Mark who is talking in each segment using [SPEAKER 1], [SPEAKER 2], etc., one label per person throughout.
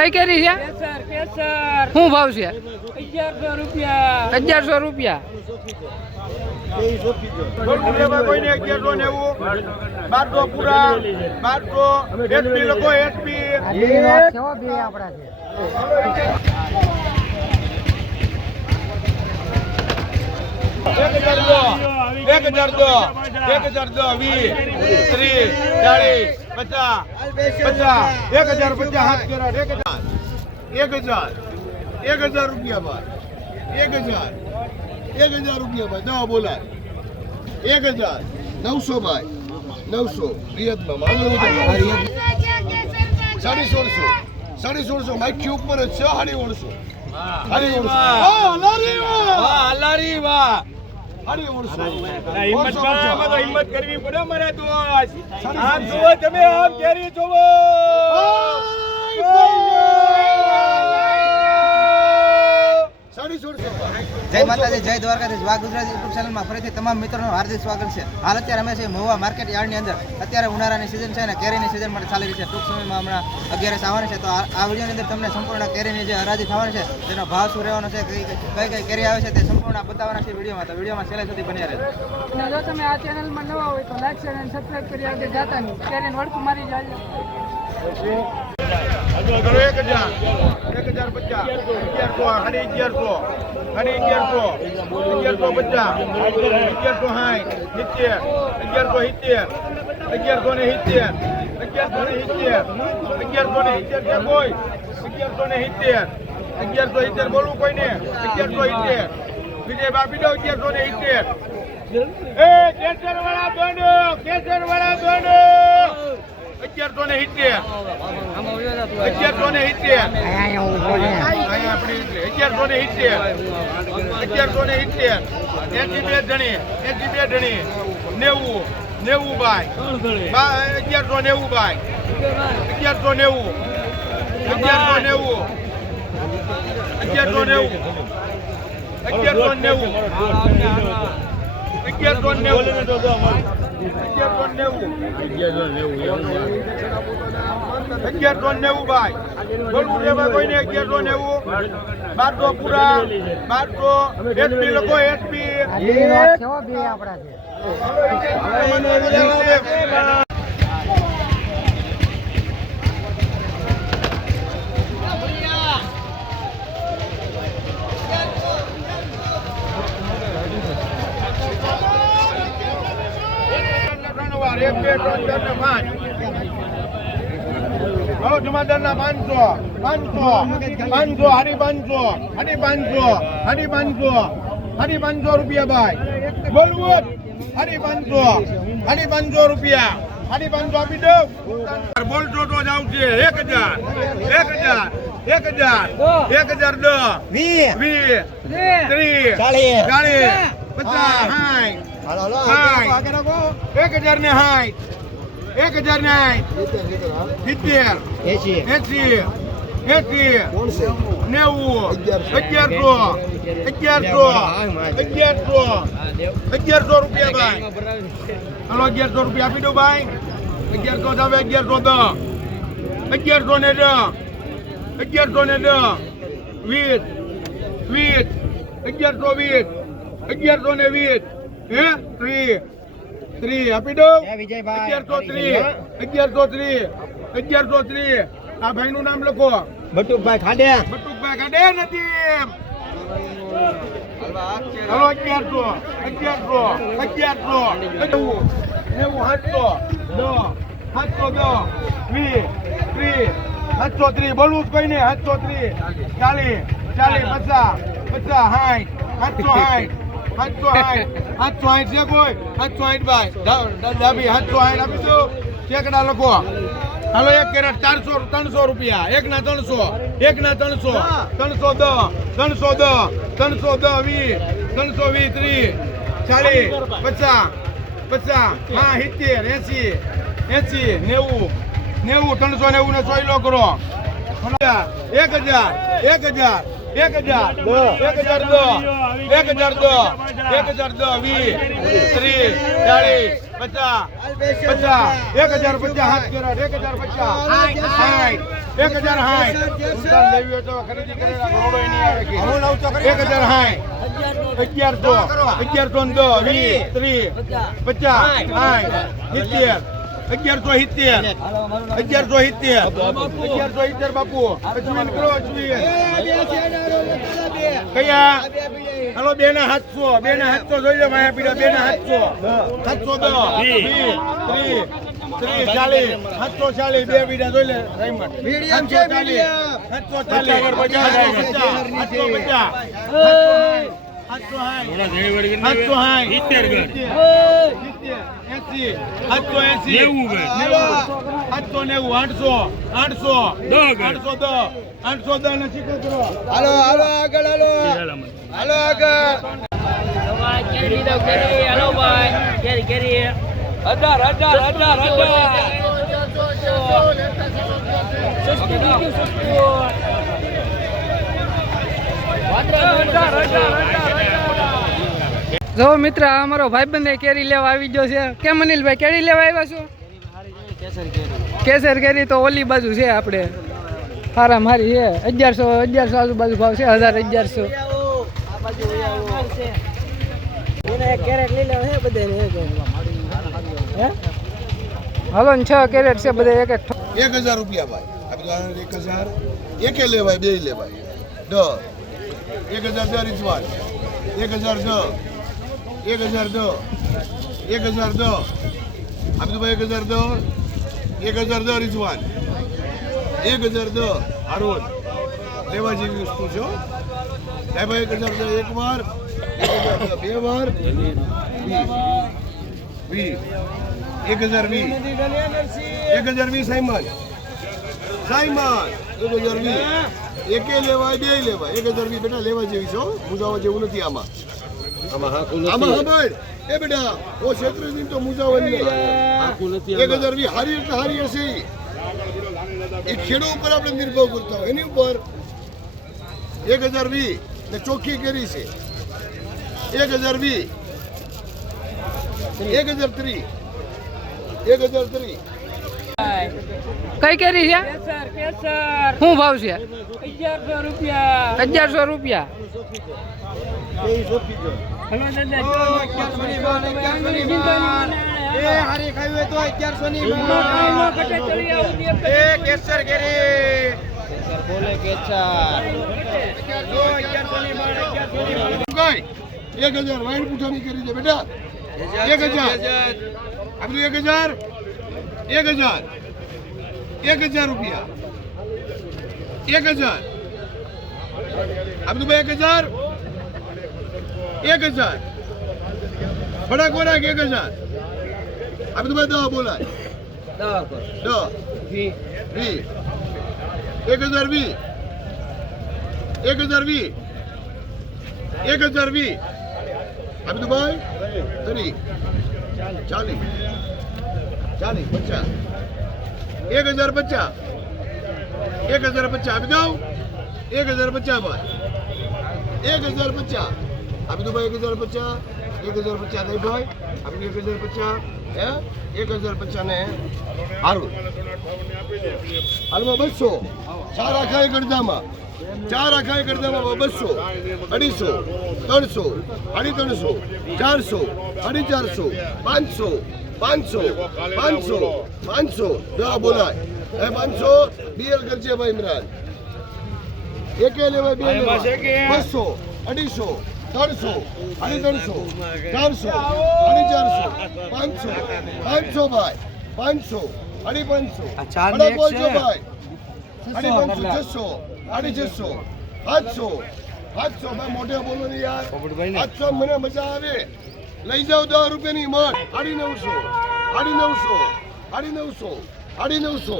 [SPEAKER 1] કઈ કેરી છે? શું ભાવ છે?
[SPEAKER 2] અગિયારસો રૂપિયા.
[SPEAKER 1] અગિયારસો રૂપિયા.
[SPEAKER 3] કોઈને અગિયારસો નેવું બારસો પૂરા બારસો લોકો એસપી એક હજાર દો એક હજાર દો એક હજાર દો વીસ ત્રીસ ચાલીસ પચાસ પચાસ એક હજાર પચાસ હાથ કેરાટ એક હજાર એક હજાર એક હજાર રૂપિયા ભાઈ. એક હજાર એક હજાર રૂપિયા ભાઈ. દવા બોલાય. એક હજાર નવસો ભાઈ. નવસો. રિયતમાં મામલું સાડી સોળસો. સાડી સોળસો. માખી ઉપર જ છે. સાડી ઓળસો. સાડી ઓળસો. હા, હલારી વાહ. હલારી વાહ. સાડી ઓળસો હિંમત કરવી પડે મને દોસ્ત આમ જુઓ તમે આમ કેરી જુઓ સાડી સોળસો
[SPEAKER 4] જય માતાજી જય દ્વારકાધીશ. વાઘ ગુજરાતી યુટ્યુબ ચેનલમાં ફરીથી તમામ મિત્રોનું હાર્દિક સ્વાગત છે. હાલ અત્યારે અમે છે મહુવા માર્કેટ યાર્ડની અંદર. અત્યારે ઉનાળાની સિઝન છે અને કેરીની સિઝન માટે ચાલી રહી છે. ટૂંક સમયમાં હમણાં અગિયારસ આવવાની છે. તો આ વિડીયોની અંદર તમને સંપૂર્ણ કેરીની જે હરાજી થવાની છે તેનો ભાવ શું રહેવાનો છે કઈ કઈ કઈ કેરી આવે છે તે સંપૂર્ણ બતાવવાના છે વિડીયોમાં. તો વિડીયોમાં છેલ્લે સુધી બન્યા રહેજો.
[SPEAKER 2] અને જો તમે આ ચેનલમાં નવા હોય તો લાઈક શેર અને સબસ્ક્રાઈબ કરી આગળ જાતા નહીં. ત્યારે વળતું મારી જાય
[SPEAKER 3] એક હજાર. એક હજાર પચાસ. અગિયારસો સાડી અગિયારસો. સાડી અગિયારસો. અગિયારસો પચાસ. અગિયારસો સાઠ. સિત્તેર. અગિયારસો સિત્તેર. અગિયારસો ને સિત્તેર. અગિયારસો ને સિત્તેર. અગિયારસો ને સિત્તેર છે કોઈ. અગિયારસો ને સિત્તેર. અગિયારસો સિત્તેર બોલવું કોઈને? અગિયારસો સિત્તેર. વિજય બાપી દો, અગિયારસો ને સિત્તેર. કેસર વાળા દોડો કેસર વાળા દોડો. અગિયારસો ને સિત્તેર. અગિયારસો ને સિત્તેર. અગિયારસો ને સિત્તેર. અગિયારસો ને સિત્તેર. એસી બે ધણી એસી બે ધણી. નેવું નેવું ભાઈ અગિયારસો નેવું ભાઈ અગિયારસો નેવું. અગિયારસો નેવું. અગિયારસો નેવું. અગિયારસો નેવું. અગિયારસો નેવું. અગિયારસો નેવું અગિયારસો નેવું ભાઈ. બોલવું છે ભાઈ કોઈને અગિયારસો નેવું બારસો પૂરા બારસો એસપી લોકો એસપી એક બે જમાદારના પાંચસો પાંચસો પાંચસો રૂપિયા ભાઈ બોલવું પાંચસો હાડી પાંચસો રૂપિયા હાડી પાંચસો આપી દઉં બોલશો તો જ આવશે એક હજાર એક હજાર એક હજાર એક હજાર દસ વીસ ત્રીસ ચાલીસ પચાસ સાઠ સાઠ એક હજાર ને સાઠ એક હજાર ને સિત્તેર એસી એસી નેવું. અગિયારસો. અગિયારસો. અગિયારસો. અગિયારસો. રૂપિયા ભાઈ. હલો અગિયારસો રૂપિયા આપી દો ભાઈ. અગિયારસો જ અગિયારસો દસ અગિયારસો ને દસ અગિયારસો ને દસ વીસ. વીસ. અગિયારસો વીસ. અગિયારસો ને વીસ. હે ત્રી. ત્રી આપી દો અગિયારસો ત્રીસ અગિયારસો ત્રીસ અગિયારસો ત્રીસ આ ભાઈ નું નામ લખો.
[SPEAKER 4] બટુકભાઈ ખાડે.
[SPEAKER 3] બટુકભાઈ ખાડે નથી હલો અગિયારસો. અગિયારસો. અગિયારસો. નેવું. નેવું સાતસો. દસ. સાતસો દસ. ત્રી સાતસો ત્રીસ. બોલવું જ કોઈ નહીં સાતસો ત્રી ચાલીસ. ચાલીસ પચાસ. પચાસ સાઠ. સાતસો સાઠ. સાતસો આઠ સાતસો આઠ છે કોઈ? સાતસો આઠ ભાઈ. ડાબી, સાતસો આઠ આપી દો ટેકડા લખો. હાલો, એક કેરેટ, ચારસો, ત્રણસો રૂપિયા. એક ના ત્રણસો એક ના ત્રણસો ત્રણસો દસ ત્રણસો દસ ત્રણસો દસ વીસ, ત્રણસો વીસ ત્રીસ, ચાલીસ, પચાસ પચાસ, હા, સિત્તેર, એસી એસી, નેવું નેવું, ત્રણસો નેવું ને સોયલો કરો. એક હજાર એક હજાર એક હજાર એક હજાર દો, એક હજાર દો, એક હજાર દો, વીસ, ત્રીસ ચાલીસ પચાસ પચાસ, એક હજાર પચાસ, હાથ કેરા એક હજાર પચાસ, સાઠ, એક હજાર સાઠ. લેવી હોય તો ખરીદી કરેલા કરોડો નહીં આવે એક હજાર સાઠ. અગિયારસો અગિયારસો દો, વીસ, ત્રીસ, પચાસ, સાઠ, સિત્તેર અગિયારસો સિત્તેર. અગિયારસો સિત્તેર. અગિયારસો સિત્તેર બાપુ. અજમીન કરો અજમીન કયા? હાલો બે ના સાતસો બે ના સાતસો જોઈ લો માયા પીડા બે ના સાતસો સાતસો દસ ત્રીસ ચાલીસ. સાતસો ચાલીસ બે બીડા જોઈ લે રાયમંડ સાતસો ચાલીસ. સાતસો ચાલીસ. પચાસ સાતસો પચાસ. એસી નેવું આઠસો આઠસો આઠસો દસ આઠસો દસ ને ચીકો કરો
[SPEAKER 1] હાલો હાલો આગળ હાલો હાલો આગળ
[SPEAKER 2] કેરી હજાર હજાર હજાર જો મિત્ર અમારો ભાઈબંધ કેરી લેવા આવી ગયો છે. કેમ અનિલભાઈ, કેરી લેવા આવ્યા છો? કેસર કેરી તો ઓલી બાજુ છે આપણે હારા મારી છે. અગિયારસો અગિયારસો આજુબાજુ ભાવ છે, હજાર અગિયારસો. હલો છ કેરેટ છે બધા, એક એક
[SPEAKER 1] હજાર રૂપિયા ભાઈ. એક હજાર, એકે લેવાય બે લેવાય. એક હજાર દસ રીચવાડ એક હજાર દસ એક હજાર દસ એક હજાર દસ અમિતભાઈ એક હજાર દસ એક હજાર દસ રિજવાન એક હજાર દસ હારોજ લેવા જેવી વસ્તુ છો. સાહેબ એક હજાર દસ એક વાર એક હજાર દસ બે વાર વી એક હજાર વી એક હજાર વી સાઈમન સાઈમન એક હજાર વીસ. એકે લેવાય બે લેવાય. એક હજાર વીસ બેટા લેવા જેવી છો મુજાવા જેવું નથી આમાં. આમાં સાંભળ એ બેટા ઓ છેત્રીસ તો મુજાવા નહીં એક હજાર વીસ હારી એટલે હારી હશે એ ખેડો ઉપર આપણે નિર્ભર કરતા હોય. એની ઉપર. એક હજાર વીસ. ને ચોખ્ખી કરી છે. એક હજાર વીસ. એક હજાર ત્રીસ. એક હજાર ત્રીસ.
[SPEAKER 2] કઈ કેરી છે? શું ભાવ છે? અગિયારસો રૂપિયા.
[SPEAKER 1] કઈ? એક હજાર વાઈન પૂઠાની કરી છે બેટા. એક હજાર. આપણે એક હજાર? એક હજાર. એક હજાર રૂપિયા. એક હજાર. અબ્દુભાઈ ભાઈ એક હજાર? એક હજાર. ફટાક ફટાક એક હજાર. અબ્દુભાઈ દવા બોલાય. દસ વીસ એક હજાર વી. એક હજાર વી. એક હજાર વી. અબ્દુભાઈ ત્રીસ ચાલીસ ચાલીસ એક હજાર પચાસ. એક હજાર પચાસ આપી દઉં. એક હજાર પચાસ ભાઈ. એક હજાર પચાસ. આપી દઉં ભાઈ એક હજાર પચાસ. એક હજાર પચાસ નહીં ભાઈ. આપી એક હજાર પચાસ. હે? એક હજાર પચાસ ને હારું. હાલમાં બસો. સારા આખા ગરદામાં ચાર આખા ગરદામાં બસો અઢીસો ત્રણસો અઢી ત્રણસો ચારસો અઢી ચારસો પાંચસો પાંચસો પાંચસો પાંચસો દા બોલાય એ પાંચસો બીએલ કરજે ભાઈ ઇમરાન એકે લેવાય બે લેવાય બસો અઢીસો ત્રણસો અઢી ત્રણસો ચારસો અઢી ચારસો પાંચસો પાંચસો ભાઈ પાંચસો અઢી પાંચસો અઢા બોલજો ભાઈ અઢી પાંચસો છસો અઢી છસો સાતસો સાતસો ભાઈ મોઢે બોલો ને યાર. સાતસો મને મજા આવે. લઈ જાઓ દસ રૂપિયાની મઠ સાડી નવસો. સાડી નવસો. સાડી નવસો. સાડી નવસો.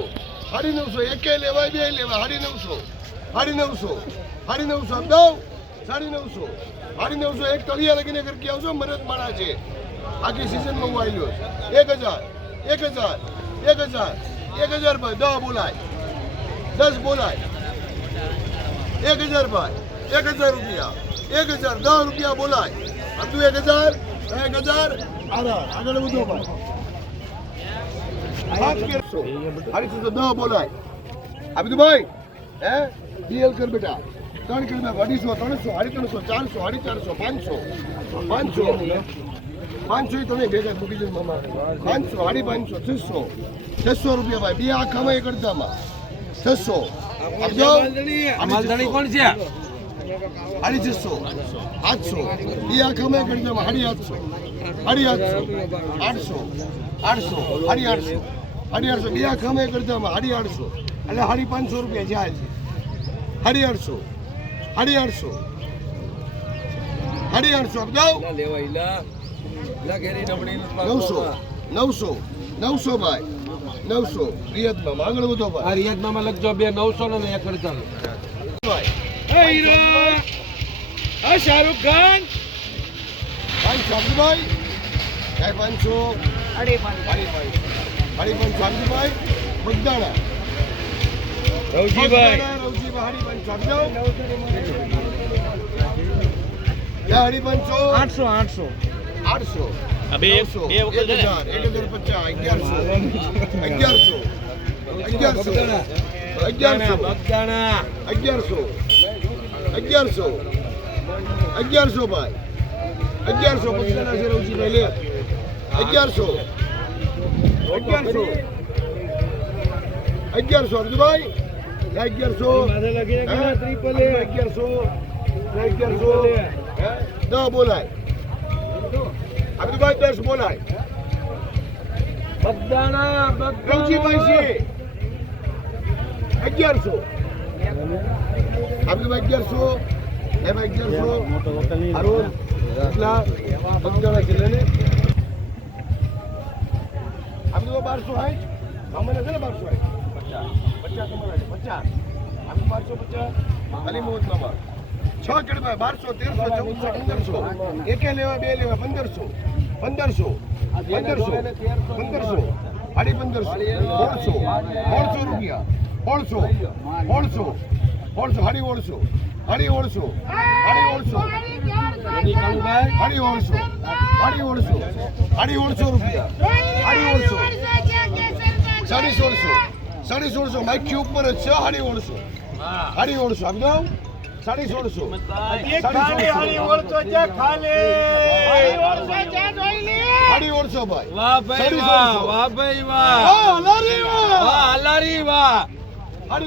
[SPEAKER 1] સાડી નવસો. એકે લેવાય બે લેવાય. સાડી નવસો. સાડી નવસો. સાડી નવસો. આપ દઉં. સાડી નવસો. સાડી નવસો. એક તળિયા લગીને કરકી આવજો મરદ માણા છે. આખી સિઝનમાં હું આવ્યો એક હજાર. એક હજાર. એક હજાર. એક હજાર ભાઈ. દસ બોલાય. દસ બોલાય. એક હજાર ભાઈ, એક હજાર રૂપિયા, એક હજાર, દસ રૂપિયા બોલાય. અડધું એક હજાર એક હજાર. આગળ વધો ભાઈ. અઢીસો બોલાય. આ બધું ભાઈ, હે? ડીએલ કર બેટા. ત્રણ કિલો અઢીસો, ત્રણસો ત્રણસો ચારસો અઢી ચારસો પાંચસો. પાંચસો પાંચસો તમે ભેગા મૂકી દો મામા. પાંચસો અઢી પાંચસો, છસો. છસો રૂપિયા ભાઈ. બે આખામાં એક અડધામાં. છસો. આપજો.
[SPEAKER 5] માલધાણી કોણ છે?
[SPEAKER 1] છસો આઠસો આખામાં એક અડધામાં સાડી આઠસો સાડી આઠસો આઠસો આઠસો સાડી આઠસો સાડી આઠસો બે અડધામાં સાડી આઠસો એટલે સાડી પાંચસો રૂપિયા જાય છે. સાડી આઠસો સાડી આઠસો સાડી આઠસો આપજો. નવસો. નવસો. નવસો ભાઈ. નવસો રિયાદમાં આગળ વધો
[SPEAKER 5] આ રિયાદમાં લખજો બે નવસો ને એક અડધા
[SPEAKER 1] ભાઈ
[SPEAKER 5] શાહરુખ ખાન.
[SPEAKER 1] ભાઈ અબ્દુભાઈ સાહેબ પાંચસો સાડી પાંચસો અબ્દુભાઈ બગદાણા
[SPEAKER 5] રવજીભાઈ.
[SPEAKER 1] રવજીભાઈ. ક્યાં સાડી પાંચસો
[SPEAKER 5] આઠસો આઠસો.
[SPEAKER 1] આઠસો. નવસો, એક હજાર એક હજાર પચાસ અગિયારસો. અગિયારસો. અગિયારસો. અગિયારસો. અગિયારસો. અગિયારસો. અગિયારસો ભાઈ. અગિયારસો પગદાના છે રવજીભાઈ લે. અગિયારસો. અગિયારસો. અગિયારસો અબ્દુભાઈ અગિયારસો. અગિયારસો. અગિયારસો. દસ બોલાય. અબ્દુભાઈ દસ બોલાય
[SPEAKER 5] બગદાણા
[SPEAKER 1] રવજીભાઈ છે અગિયારસો. અબ્દુભાઈ અગિયારસો, એમાં અગિયારસો. અરુણ કેટલા પંચાણા છે ને? અબ્દુભાઈ બારસો હાઈટ અમારે છે ને બારસો હાઈ પચાસ. પચાસ તમારા છે, પચાસ. આપણે બારસો પચાસ. અલી મોહમ્મદ મામા છ કડમાં બારસો તેરસો ચૌદસો પંદરસો એકે લેવા બે લેવા પંદરસો પંદરસો પંદરસો પંદરસો અઢી પંદરસો સોળસો સોળસો રૂપિયા સોળસો સોળસો સોળસો હાડી ઓળસો હાડી ઓળસો હાડી ઓળસો હાડી ઓળસો હાડી ઓળસો હાડી ઓળસો રૂપિયા હાડી ઓળસો સાડી સોળસો સાડી સોળસો માઇક ઉપર જ છે હાડી ઓળસો હાડી ઓળસો આપી જાઓ સાડી સોળસો. સાડી ઓળસો ભાઈ.
[SPEAKER 5] વાહ ભાઈ વાહ વાહ ભાઈ વાહ.
[SPEAKER 1] હલારી વાહ.
[SPEAKER 5] વાહ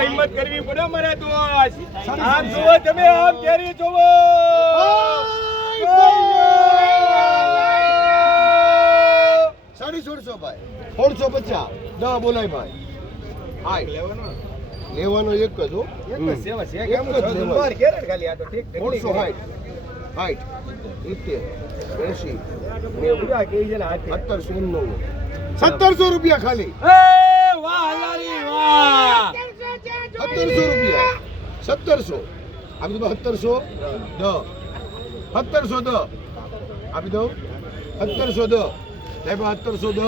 [SPEAKER 5] હિંમત કરવી પડે મારે
[SPEAKER 1] તો
[SPEAKER 5] આમ
[SPEAKER 1] સોળસો.
[SPEAKER 5] તમે આમ કેરી જુઓ.
[SPEAKER 1] સાડી સોળસો ભાઈ. સોળસો પચાસ દસ બોલાય ભાઈ. હા લેવાનો એક જ હો. એક જ લેવાનો. હાઈટ. સિત્તેર એસી સત્તરસો નવ સત્તરસો રૂપિયા ખાલી. સત્તરસો રૂપિયા. સત્તરસો. આપી દો સત્તરસો દ. સત્તરસો દ. આપી દઉં. સત્તરસો દ. સાહેબ સત્તરસો દ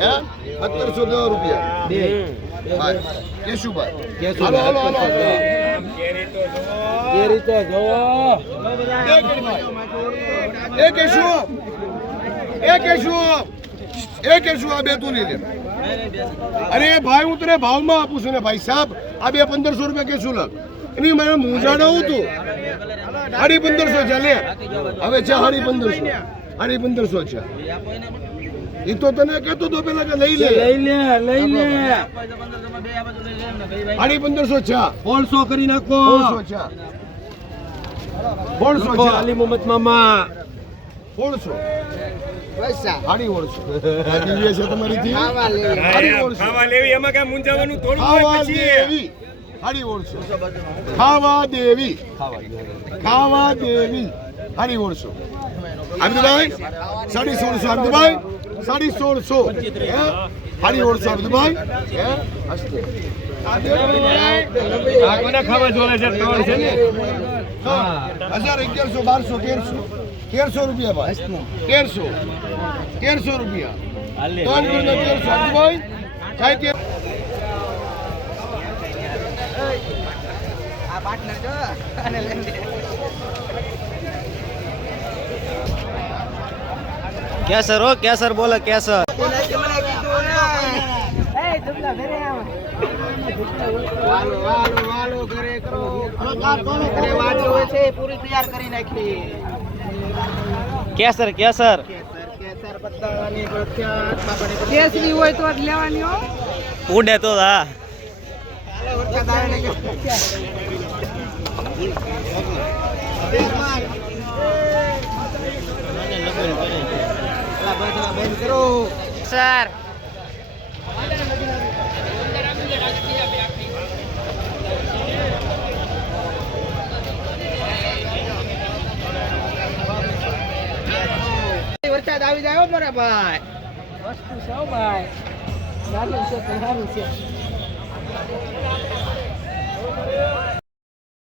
[SPEAKER 1] હે? સત્તરસો દ રૂપિયા. કેશુભાઈ.
[SPEAKER 5] કેરી તો
[SPEAKER 1] એ કેશુ એ કેશુ એ કેશુ આ બે તું લઈ લે. અરે ભાઈ હું તને ભાવમાં આપું છું ને ભાઈ સાહેબ આ બે પંદરસો રૂપિયા કેશું લખ એની મને મૂંઝાડો હું તું સાડી પંદરસો છે લે. હવે છે સાડી પંદરસો. સાડી પંદરસો છે. એ તો તને કહેતો તો પેલા કે લઈ લે.
[SPEAKER 5] લઈ લે લઈ લે.
[SPEAKER 1] સાડી પંદરસો છ.
[SPEAKER 5] બોલસો કરી નાખો.
[SPEAKER 1] બોલસો છ.
[SPEAKER 5] અલી મોહમ્મદ મામા.
[SPEAKER 1] બોલસો. સાડી ઓળસો આ છે તમારી થી સાડી ઓળસો
[SPEAKER 5] લેવી એમાં કઈ મૂંઝાવાનું થોડું
[SPEAKER 1] ખાવા દેવી. હાડી ઓળશો ખાવા દેવી. ખાવા દેવી. હારી ઓળશો સાડી સોળસો. અમદાભાઈ સાડી સોળસો. હે? હાડી ઓળસો અમદાભાઈ હે? હસ્તે.
[SPEAKER 5] આ કોને ખાવા જોડે છે ને?
[SPEAKER 1] હા. હજાર અગિયારસો બારસો તેરસો. તેરસો રૂપિયા ભાઈ. તેરસો. તેરસો રૂપિયા. ત્રણ ગુણના તેરસો. અમદાભાઈ સાહેબ
[SPEAKER 6] આ પાર્ટનર જો અને લઈ
[SPEAKER 5] કેસર હો કેસર બોલે કેસર. કેસર કેસર.
[SPEAKER 4] કેસરી
[SPEAKER 2] હોય તો લેવાની હો.
[SPEAKER 5] ઉડે તો હા
[SPEAKER 4] હાલો, વરસાદ આવે ને જો. પેલા બધા બંધ કરો
[SPEAKER 2] સર.
[SPEAKER 4] વરસાદ આવી જાય મારે મારા ભાઈ.
[SPEAKER 2] વસ્તુ છે હો ભાઈ. સારું છે સારું છે.